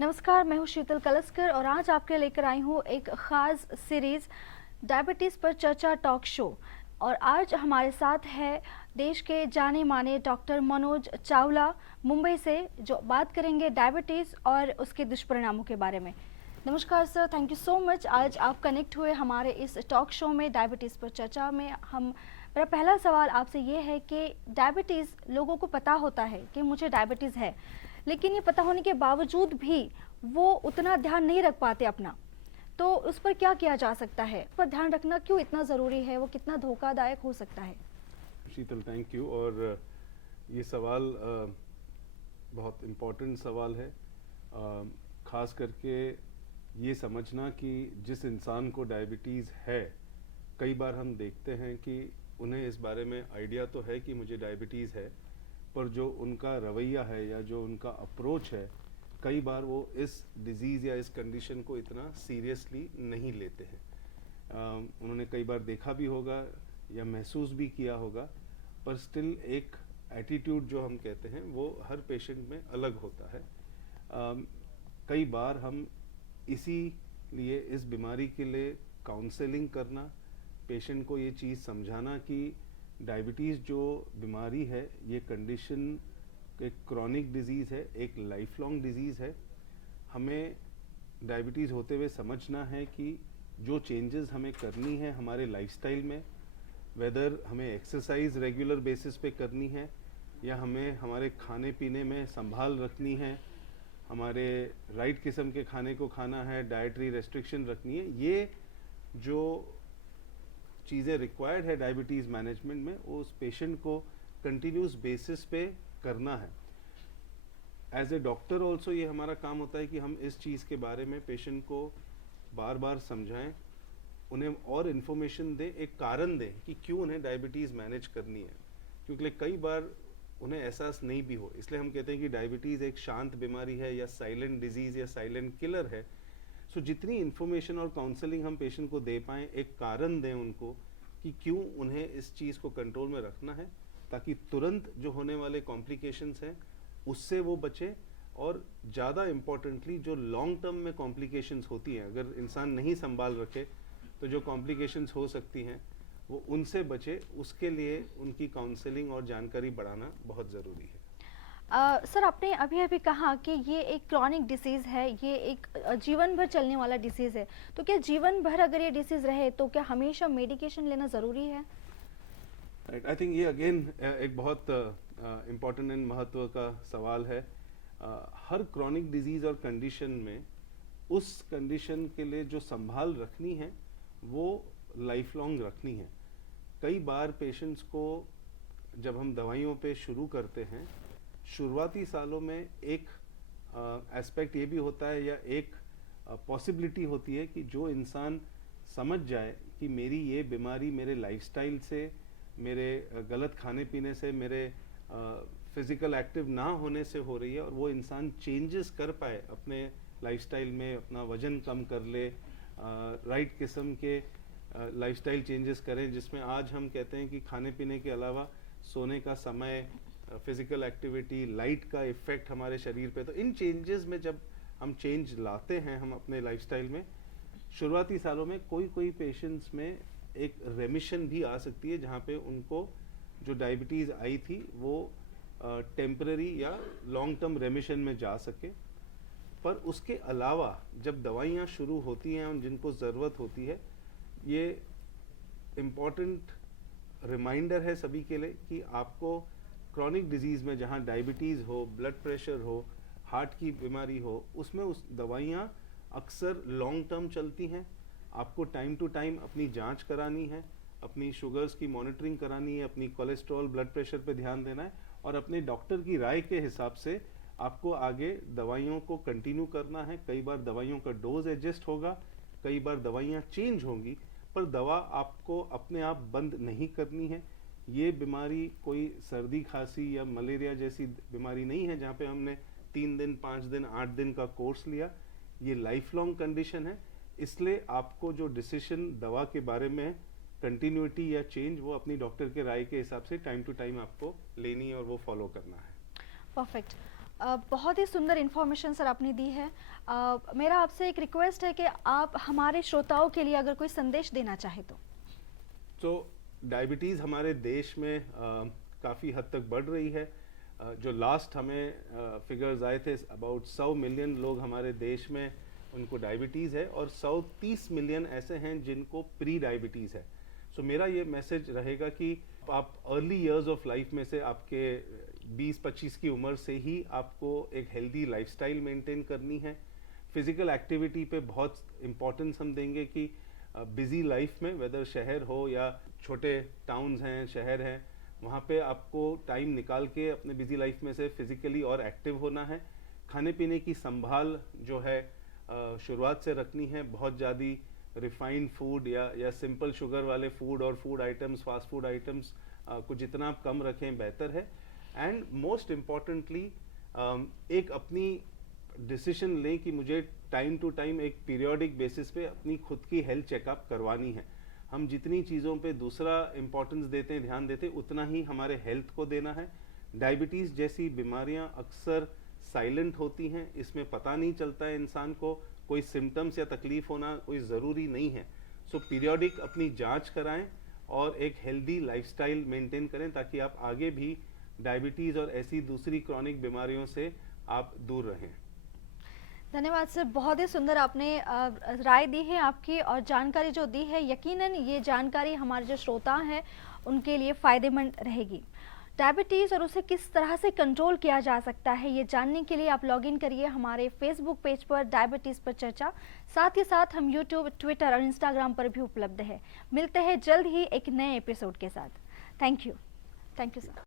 नमस्कार, मैं हूँ शीतल कलस्कर और आज आपके लेकर आई हूँ एक ख़ास सीरीज़ डायबिटीज़ पर चर्चा टॉक शो। और आज हमारे साथ है देश के जाने माने डॉक्टर मनोज चावला मुंबई से, जो बात करेंगे डायबिटीज़ और उसके दुष्परिणामों के बारे में। नमस्कार sir, thank you so much. आज आप कनेक्ट हुए हमारे इस टॉक शो में डायबिटीज़ पर चर्चा में। मेरा पहला सवाल आपसे ये है कि डायबिटीज़ लोगों को पता होता है कि मुझे डायबिटीज़ है, लेकिन ये पता होने के बावजूद भी वो उतना ध्यान नहीं रख पाते अपना, तो उस पर क्या किया जा सकता है? उस पर ध्यान रखना क्यों इतना ज़रूरी है? वो कितना धोखादायक हो सकता है? शीतल, थैंक यू। और ये सवाल बहुत इम्पोर्टेंट सवाल है। ख़ास करके ये समझना कि जिस इंसान को डायबिटीज़ है, कई बार हम देखते हैं कि उन्हें इस बारे में आइडिया तो है कि मुझे डायबिटीज़ है, पर जो उनका रवैया है या जो उनका अप्रोच है, कई बार वो इस डिज़ीज़ या इस कंडीशन को इतना सीरियसली नहीं लेते हैं। उन्होंने कई बार देखा भी होगा या महसूस भी किया होगा, पर स्टिल एक एटीट्यूड जो हम कहते हैं वो हर पेशेंट में अलग होता है। कई बार हम इसीलिए इस बीमारी के लिए काउंसलिंग करना, पेशेंट को ये चीज़ समझाना कि डायबिटीज़ जो बीमारी है, ये कंडीशन एक क्रॉनिक डिजीज़ है, एक लाइफ लॉन्ग डिजीज़ है। हमें डायबिटीज़ होते हुए समझना है कि जो चेंजेस हमें करनी है हमारे लाइफस्टाइल में, वेदर हमें एक्सरसाइज रेगुलर बेसिस पे करनी है या हमें हमारे खाने पीने में संभाल रखनी है, हमारे राइट किस्म के खाने को खाना है, डाइटरी रेस्ट्रिक्शन रखनी है, ये जो चीज़ें रिक्वायर्ड है डायबिटीज़ मैनेजमेंट में, उस पेशेंट को कंटिन्यूस बेसिस पे करना है। एज ए डॉक्टर ऑल्सो ये हमारा काम होता है कि हम इस चीज़ के बारे में पेशेंट को बार बार समझाएं, उन्हें और इन्फॉर्मेशन दें, एक कारण दें कि क्यों उन्हें डायबिटीज़ मैनेज करनी है, क्योंकि कई बार उन्हें एहसास नहीं भी हो। इसलिए हम कहते हैं कि डायबिटीज़ एक शांत बीमारी है या साइलेंट डिजीज़ या साइलेंट किलर है। सो जितनी इन्फॉर्मेशन और काउंसलिंग हम पेशेंट को दे पाएँ, एक कारण दें उनको कि क्यों उन्हें इस चीज़ को कंट्रोल में रखना है, ताकि तुरंत जो होने वाले कॉम्प्लिकेशंस हैं उससे वो बचे, और ज़्यादा इम्पॉर्टेंटली जो लॉन्ग टर्म में कॉम्प्लिकेशंस होती हैं, अगर इंसान नहीं संभाल रखे तो जो कॉम्प्लिकेशंस हो सकती हैं वो उनसे बचे, उसके लिए उनकी काउंसलिंग और जानकारी बढ़ाना बहुत ज़रूरी है। सर, आपने अभी अभी कहा कि ये एक क्रॉनिक डिसीज़ है, ये एक जीवन भर चलने वाला डिसीज़ है, तो क्या जीवन भर अगर ये डिसीज़ रहे तो क्या हमेशा मेडिकेशन लेना ज़रूरी है? आई थिंक ये अगेन एक बहुत इम्पॉर्टेंट एंड महत्व का सवाल है। हर क्रॉनिक डिजीज़ और कंडीशन में उस कंडीशन के लिए जो संभाल रखनी है वो लाइफ लॉन्ग रखनी है। कई बार पेशेंट्स को जब हम दवाइयों पे शुरू करते हैं, शुरुआती सालों में एक एस्पेक्ट ये भी होता है या एक पॉसिबिलिटी होती है कि जो इंसान समझ जाए कि मेरी ये बीमारी मेरे लाइफस्टाइल से, मेरे गलत खाने पीने से, मेरे फिज़िकल एक्टिव ना होने से हो रही है, और वो इंसान चेंजेस कर पाए अपने लाइफस्टाइल में, अपना वज़न कम कर ले, राइट किस्म के लाइफस्टाइल चेंजेस करें, जिसमें आज हम कहते हैं कि खाने पीने के अलावा सोने का समय, फिज़िकल एक्टिविटी, लाइट का इफ़ेक्ट हमारे शरीर पे। तो इन चेंजेस में जब हम चेंज लाते हैं हम अपने लाइफस्टाइल में, शुरुआती सालों में कोई पेशेंट्स में एक रेमिशन भी आ सकती है, जहाँ पे उनको जो डायबिटीज़ आई थी वो टेम्पररी या लॉन्ग टर्म रेमिशन में जा सके। पर उसके अलावा जब दवाइयाँ शुरू होती हैं और जिनको ज़रूरत होती है, ये इम्पॉर्टेंट रिमाइंडर है सभी के लिए कि आपको क्रॉनिक डिजीज़ में जहाँ डायबिटीज़ हो, ब्लड प्रेशर हो, हार्ट की बीमारी हो, उसमें उस दवाइयाँ अक्सर लॉन्ग टर्म चलती हैं। आपको टाइम टू टाइम अपनी जांच करानी है, अपनी शुगर्स की मॉनिटरिंग करानी है, अपनी कोलेस्ट्रॉल, ब्लड प्रेशर पे ध्यान देना है, और अपने डॉक्टर की राय के हिसाब से आपको आगे दवाइयों को कंटिन्यू करना है। कई बार दवाइयों का डोज एडजस्ट होगा, कई बार दवाइयाँ चेंज होंगी, पर दवा आपको अपने आप बंद नहीं करनी है। ये बीमारी कोई सर्दी खांसी या मलेरिया जैसी बीमारी नहीं है जहाँ पे हमने 3 दिन, 5 दिन, 8 दिन का कोर्स लिया। ये लाइफ लॉन्ग कंडीशन है, इसलिए आपको जो डिसीजन दवा के बारे में, कंटिन्यूटी या चेंज, वो अपनी डॉक्टर के राय के हिसाब से टाइम टू टाइम आपको लेनी है और वो फॉलो करना है। परफेक्ट। बहुत ही सुंदर इन्फॉर्मेशन सर आपने दी है। मेरा आपसे एक रिक्वेस्ट है कि आप हमारे श्रोताओं के लिए अगर कोई संदेश देना चाहे तो। डायबिटीज़ हमारे देश में काफ़ी हद तक बढ़ रही है। जो लास्ट हमें फिगर्स आए थे, अबाउट 100 मिलियन लोग हमारे देश में उनको डायबिटीज़ है और 130 मिलियन ऐसे हैं जिनको प्री डायबिटीज़ है। सो मेरा ये मैसेज रहेगा कि आप अर्ली इयर्स ऑफ लाइफ में से, आपके 20-25 की उम्र से ही आपको एक हेल्दी लाइफस्टाइल मेंटेन करनी है। फिजिकल एक्टिविटी पे बहुत इम्पोर्टेंस हम देंगे कि बिजी लाइफ में, वेदर शहर हो या छोटे टाउन्स हैं, शहर हैं, वहाँ पे आपको टाइम निकाल के अपने बिजी लाइफ में से फिजिकली और एक्टिव होना है। खाने पीने की संभाल जो है शुरुआत से रखनी है। बहुत ज़्यादा रिफाइंड फूड या सिंपल शुगर वाले फूड और food items, fast food items को जितना आप कम रखें बेहतर है। एंड मोस्ट इम्पॉर्टेंटली एक अपनी डिसीजन लें कि मुझे टाइम टू टाइम एक पीरियोडिक बेसिस पे अपनी खुद की हेल्थ चेकअप करवानी है। हम जितनी चीज़ों पे दूसरा इम्पोर्टेंस देते हैं, ध्यान देते हैं, उतना ही हमारे हेल्थ को देना है। डायबिटीज़ जैसी बीमारियां अक्सर साइलेंट होती हैं, इसमें पता नहीं चलता है इंसान को, कोई सिम्टम्स या तकलीफ होना कोई ज़रूरी नहीं है। सो पीरियोडिक अपनी जांच कराएं और एक हेल्दी लाइफस्टाइल मेंटेन करें ताकि आप आगे भी डायबिटीज़ और ऐसी दूसरी क्रॉनिक बीमारियों से आप दूर रहें। धन्यवाद सर, बहुत ही सुंदर आपने राय दी है आपकी और जानकारी जो दी है, यकीनन ये जानकारी हमारे जो श्रोता हैं उनके लिए फ़ायदेमंद रहेगी। डायबिटीज़ और उसे किस तरह से कंट्रोल किया जा सकता है, ये जानने के लिए आप लॉगिन करिए हमारे फेसबुक पेज पर डायबिटीज़ पर चर्चा। साथ ही साथ हम यूट्यूब, ट्विटर और इंस्टाग्राम पर भी उपलब्ध है। मिलते हैं जल्द ही एक नए एपिसोड के साथ। Thank you sir.